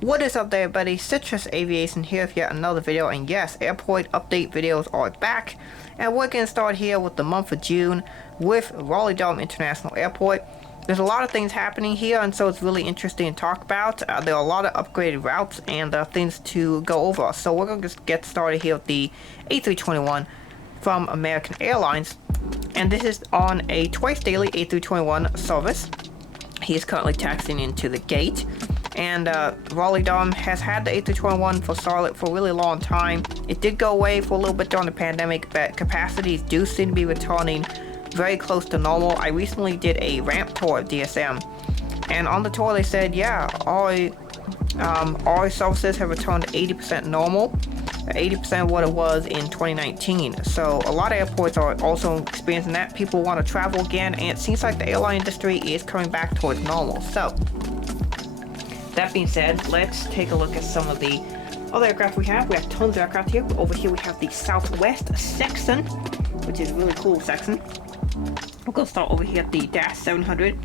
What is up there, everybody? Citrus Aviation here with yet another video, and yes, airport update videos are back, and we're going to start here with the month of June with Raleigh-Durham International Airport. There's a lot of things happening here, and so it's really interesting to talk about. There are a lot of upgraded routes and things to go over, so we're going to just get started here with the A321 from American Airlines, and this is on a twice daily A321 service. He is currently taxiing into the gate. And Raleigh-Durham has had the A321 for Charlotte for a really long time. It did go away for a little bit during the pandemic, but capacities do seem to be returning very close to normal. I recently did a ramp tour of DSM, and on the tour they said, yeah, our services have returned to 80% normal, 80% of what it was in 2019. So a lot of airports are also experiencing that. People want to travel again, and it seems like the airline industry is coming back towards normal. So that being said, let's take a look at some of the other aircraft we have. We have tons of aircraft here. Over here we have the Southwest section, which is a really cool section. We're going to start over here at the Dash 700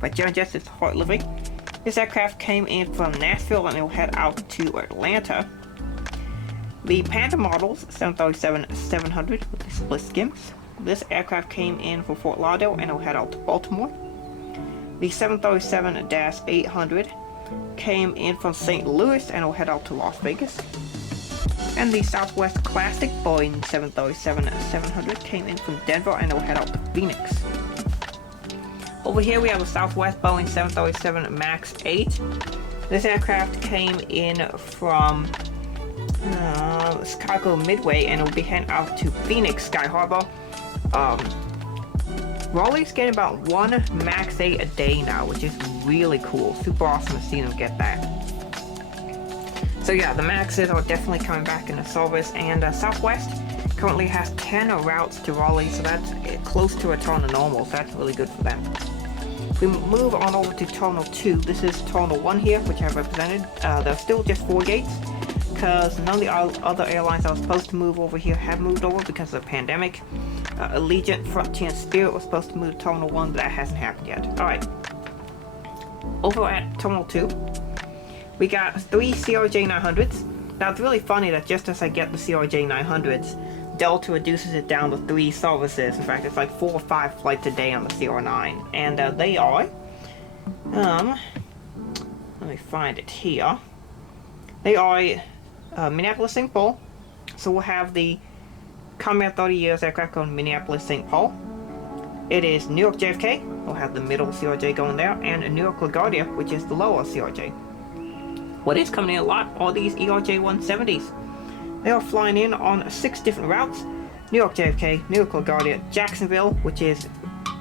by John Justice Heart Living. This aircraft came in from Nashville and it will head out to Atlanta. The Panda models 737-700 with the split skims. This aircraft came in from Fort Lauderdale and it will head out to Baltimore. The 737-800 came in from St. Louis and will head out to Las Vegas. And the Southwest Classic Boeing 737-700 came in from Denver and will head out to Phoenix. Over here we have a Southwest Boeing 737 MAX 8. This aircraft came in from Chicago Midway and will be heading out to Phoenix Sky Harbor. Raleigh's getting about one MAX 8 a day now, which is really cool. Super awesome to see them get that. So yeah, the MAXs are definitely coming back into service, and Southwest currently has 10 routes to Raleigh, so that's close to a ton of normal, so that's really good for them. If we move on over to Terminal 2, this is Terminal 1 here, which I've represented. There are still just 4 gates, because none of the other airlines that were supposed to move over here have moved over because of the pandemic. Allegiant, Frontier, and Spirit was supposed to move to Terminal 1, but that hasn't happened yet. Alright. Over at Terminal 2, we got 3 CRJ-900s. Now it's really funny that just as I get the CRJ-900s, Delta reduces it down to 3 services. In fact, it's like 4 or 5 flights a day on the CR9. And they are, let me find it here. They are Minneapolis-St. Paul. So we'll have the Combat 30 years aircraft going Minneapolis-St. Paul. It is New York JFK. We'll have the middle CRJ going there, and New York LaGuardia, which is the lower CRJ. What is coming in a lot are these ERJ 170s. They are flying in on 6 different routes: New York JFK, New York LaGuardia, Jacksonville, which is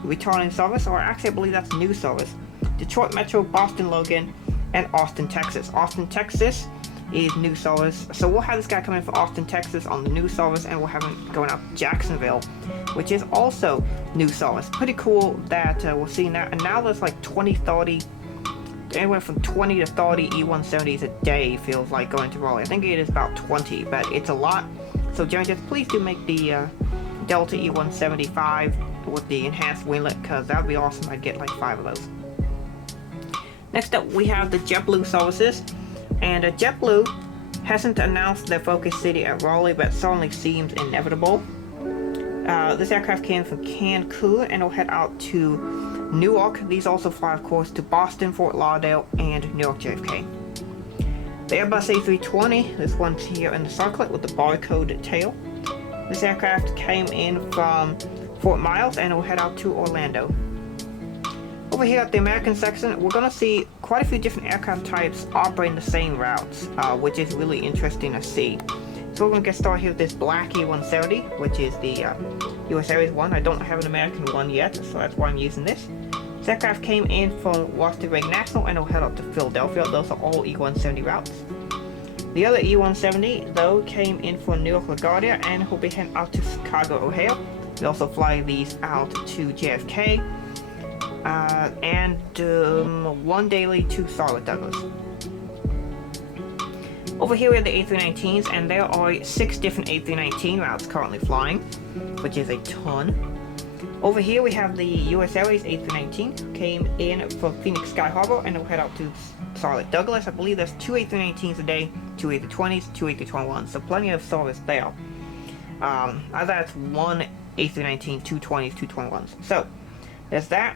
returning service, or actually I believe that's new service, Detroit Metro, Boston Logan, and Austin, Texas. Austin, Texas is new service, so we'll have this guy coming from Austin, Texas on the new service, and we'll have him going out to Jacksonville, which is also new service. Pretty cool that we're seeing that, and now there's like 20-30, anywhere from 20 to 30 E170s a day feels like going to Raleigh. I think it is about 20, but it's a lot. So Jones, please do make the Delta E175 with the enhanced winglet, because that would be awesome. I'd get like 5 of those. Next up we have the JetBlue services. And JetBlue hasn't announced their focus city at Raleigh, but certainly seems inevitable. This aircraft came from Cancun and will head out to Newark. These also fly, of course, to Boston, Fort Lauderdale, and New York JFK. The Airbus A320, this one's here in the circlet with the barcode tail. This aircraft came in from Fort Myers and will head out to Orlando. Over here at the American section, we're going to see quite a few different aircraft types operating the same routes, which is really interesting to see. So we're going to get started here with this black E170, which is the US Airways one. I don't have an American one yet, so that's why I'm using this. This aircraft came in from Washington Reagan National and will head up to Philadelphia. Those are all E170 routes. The other E170, though, came in from New York LaGuardia and will be heading out to Chicago O'Hare. We also fly these out to JFK. And 1 daily to Charolette Douglas. Over here we have the A319s, and there are 6 different A319 routes currently flying, which is a ton. Over here we have the US Airways A319, came in from Phoenix Sky Harbor and will head out to Charolette Douglas. I believe there's 2 A319s a day, 2 A320s, 2 A321s, so plenty of service there. That's 1 A319, 2 20s, 2 21s. So there's that.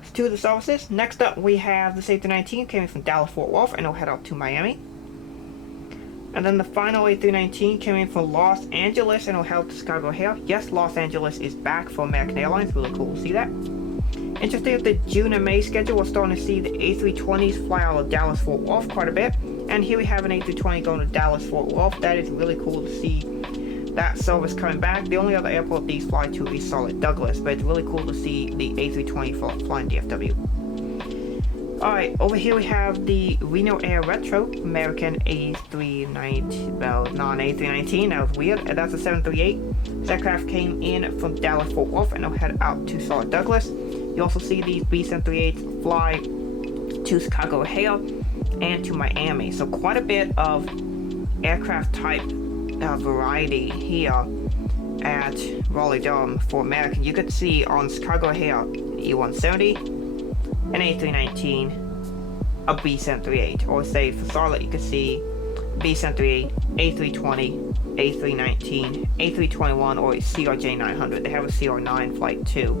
It's 2 of the services. Next up we have this A319 came in from Dallas Fort Worth and will head out to Miami. And then the final A319 came in from Los Angeles and will head out to Chicago O'Hare. Yes, Los Angeles is back for American Airlines. Really cool to see that. Interesting with the June and May schedule, we're starting to see the A320s fly out of Dallas Fort Worth quite a bit. And here we have an A320 going to Dallas Fort Worth. That is really cool to see that service coming back. The only other airport these fly to is Charolette Douglas, but it's really cool to see the A320 flying DFW. Alright, over here we have the Reno Air Retro American A319, well, non-A319, that was weird, and that's a 738. This aircraft came in from Dallas Fort Worth and will head out to Charolette Douglas. You also see these B-738s fly to Chicago O'Hare and to Miami, so quite a bit of aircraft type variety here at Raleigh-Durham for American. You could see on Chicago O'Hare E170, an A319, a B738, or say for Charlotte you could see B738, A320, A319, A321, or a CRJ900. They have a CR9 flight too.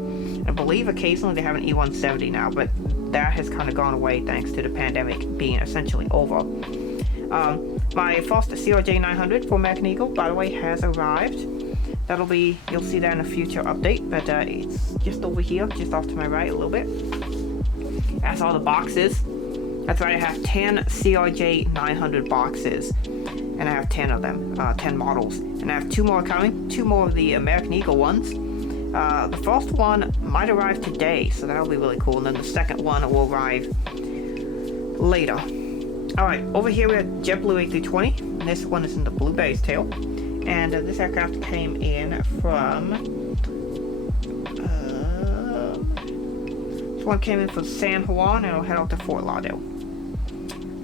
I believe occasionally they have an E170 now, but that has kind of gone away thanks to the pandemic being essentially over. My first CRJ900 for American Eagle, by the way, has arrived. You'll see that in a future update, but it's just over here, just off to my right a little bit. That's all the boxes. That's right, I have 10 CRJ900 boxes, and I have 10 of them, 10 models. And I have 2 more coming, 2 more of the American Eagle ones. The first one might arrive today, so that'll be really cool, and then the second one will arrive later. Alright, over here we have JetBlue A320, and this one is in the Blueberry's tail. And this aircraft came in from... this one came in from San Juan and will head out to Fort Lauderdale.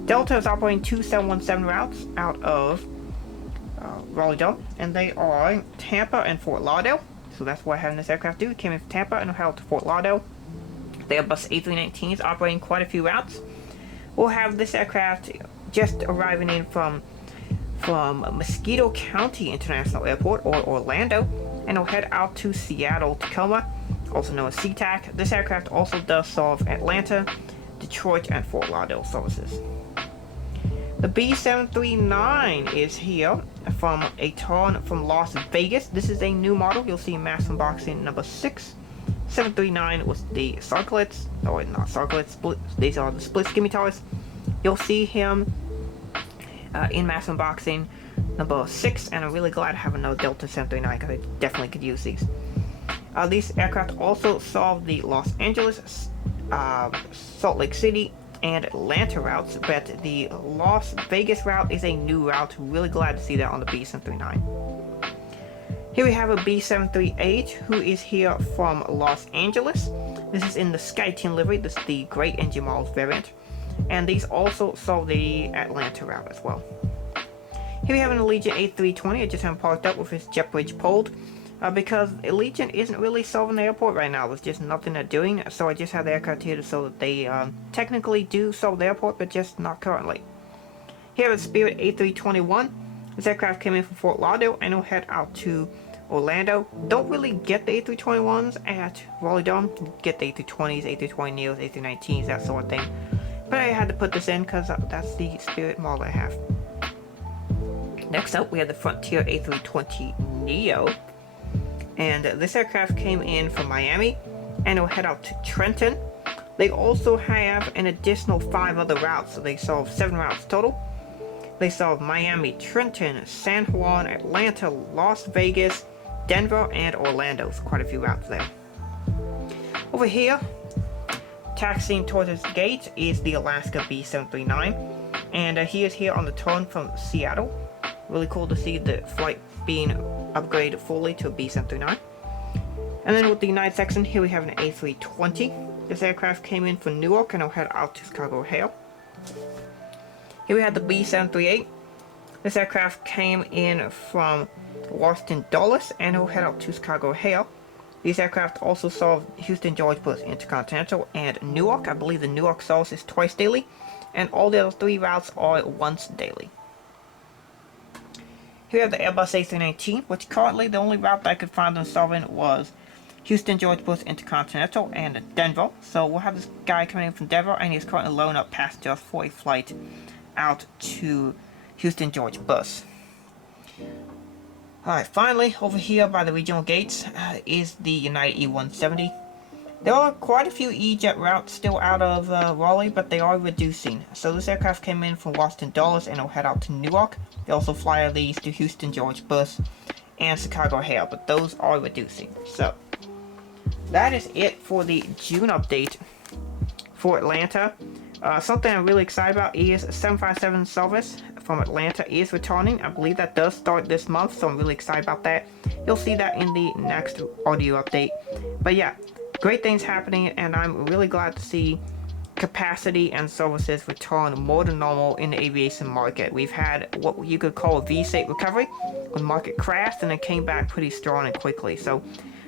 Delta is operating 2 717 routes out of Raleigh-Durham, and they are Tampa and Fort Lauderdale. So that's what having this aircraft do. It came in from Tampa and will head out to Fort Lauderdale. The Airbus A319 is operating quite a few routes. We'll have this aircraft just arriving in from Mosquito County International Airport, or Orlando, and will head out to Seattle, Tacoma, also known as SeaTac. This aircraft also does serve Atlanta, Detroit, and Fort Lauderdale services. The B739 is here from a turn from Las Vegas. This is a new model. You'll see mass unboxing number 6. 739 was the circlets, or not circlets, these are the split scimitars. You'll see him in mass unboxing number 6, and I'm really glad to have another Delta 739 because I definitely could use these. These aircraft also serve the Los Angeles, Salt Lake City, and Atlanta routes, but the Las Vegas route is a new route. Really glad to see that on the B739. Here we have a B738 who is here from Los Angeles. This is in the SkyTeam livery. This is the Great Engine Models variant, and these also serve the Atlanta route as well. Here we have an Allegiant A320. I just haven't parked up with his jet bridge pulled. Because Allegiant isn't really serving the airport right now. There's just nothing they're doing, so I just have the aircraft here so that they technically do serve the airport, but just not currently. Here is Spirit A321. This aircraft came in from Fort Lauderdale and will head out to Orlando. Don't really get the A321s at Raleigh-Durham. Get the A320s, A320neos, A319s, that sort of thing. But I had to put this in because that's the Spirit model I have. Next up, we have the Frontier A320neo. And this aircraft came in from Miami and will head out to Trenton. They also have an additional 5 other routes, so they serve 7 routes total. They serve Miami, Trenton, San Juan, Atlanta, Las Vegas, Denver, and Orlando. So quite a few routes there. Over here, taxiing towards this gate is the Alaska B739. And he is here on the turn from Seattle. Really cool to see the flight being upgraded fully to a B739. And then with the United section, here we have an A320. This aircraft came in from Newark and will head out to Chicago O'Hare. Here we have the B738. This aircraft came in from Washington Dulles and will head out to Chicago O'Hare. These aircraft also serve Houston George Bush Intercontinental and Newark. I believe the Newark service is twice daily, and all the other 3 routes are once daily. Here we have the Airbus A319, which currently the only route that I could find them serving was Houston George Bush Intercontinental and Denver. So we'll have this guy coming in from Denver, and he's currently loading up passengers for a flight out to Houston George Bush. Alright, finally, over here by the regional gates is the United E170. There are quite a few E-Jet routes still out of Raleigh, but they are reducing. So this aircraft came in from Washington Dulles and will head out to Newark. They also fly these to Houston George Bush and Chicago O'Hare, but those are reducing. So that is it for the June update for Atlanta. Something I'm really excited about is 757 service from Atlanta is returning. I believe that does start this month, so I'm really excited about that. You'll see that in the next RDU update. But yeah, great things happening, and I'm really glad to see capacity and services return more than normal in the aviation market. We've had what you could call a V-shaped recovery when the market crashed and it came back pretty strong and quickly. So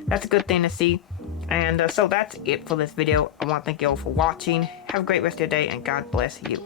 that's a good thing to see. And so that's it for this video. I want to thank you all for watching. Have a great rest of your day, and God bless you.